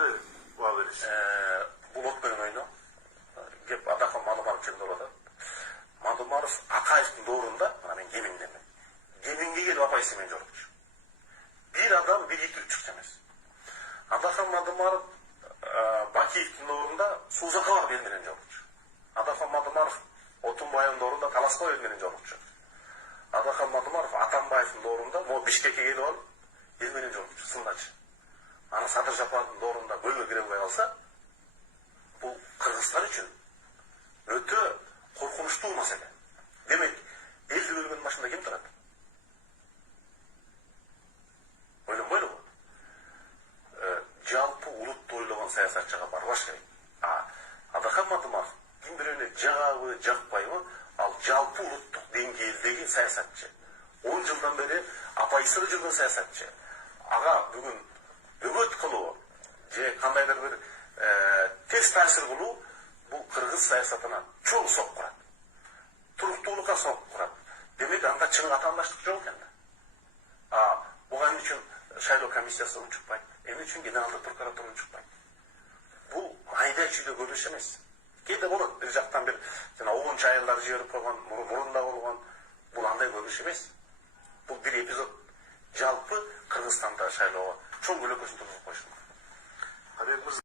берет буга бериш. Бул от менен ойно. Кеп Атакан Мадумаров жөнүндө болот. Мадумаров Акаевдин доорунда, мына мен Кемиңдемин. Кемиңге келип апайсы менен жолукчу. Bir adam bir yiğit çıktı emez. Атакан Мадумаров Бакиевдин доорунда Сузакова ел менен жолукчу. Атакан Мадумаров Отунбаевдин доорунда Таласкоев ел менен жолукчу. Атакан Мадумаров Атамбаевдин доорунда могу Бишкекке келип алып ел менен жолукчу, сындачы. Ана Садыр Жапаровдун доорунда көлгө кире албай калса, бул Кыргызстан үчүн өтө коркунучтуу маселе. Демек, элди бөлгөндүн башында ким турат? Ойлонбойлубу? Жалпы улутты ойлогон саясатчыга барбаш керек. Атакан Мадумаров ким бирөөнө жагабы, жакпайбы, ал жалпы улуттук деңгээлдеги саясатчы. 10 жылдан бери апайсыры жүргөн саясатчы. Ага бүгүн бөгөт кылуу же кандайдыр бир терс таасир кылуу бул кыргыз саясатына чоң сок курат. Туруктуулукка сок курат. Демек анда чын атаандаштык жок экен да. Буга эмне үчүн шайлоо комиссиясы унчукпайт? Эмне үчүн генералдык прокуратура унчукпайт? Бул майда чүйдө көрүш эмес. Кээде болот, бир жактан бир жана огунчу аялдар жиберип койгон, мурунда болгон, бул андай көрүш эмес. Бул бир эпизод жалпы Кыргызстанда шайлоого чоң көлөкөсүн тургузуп койушун.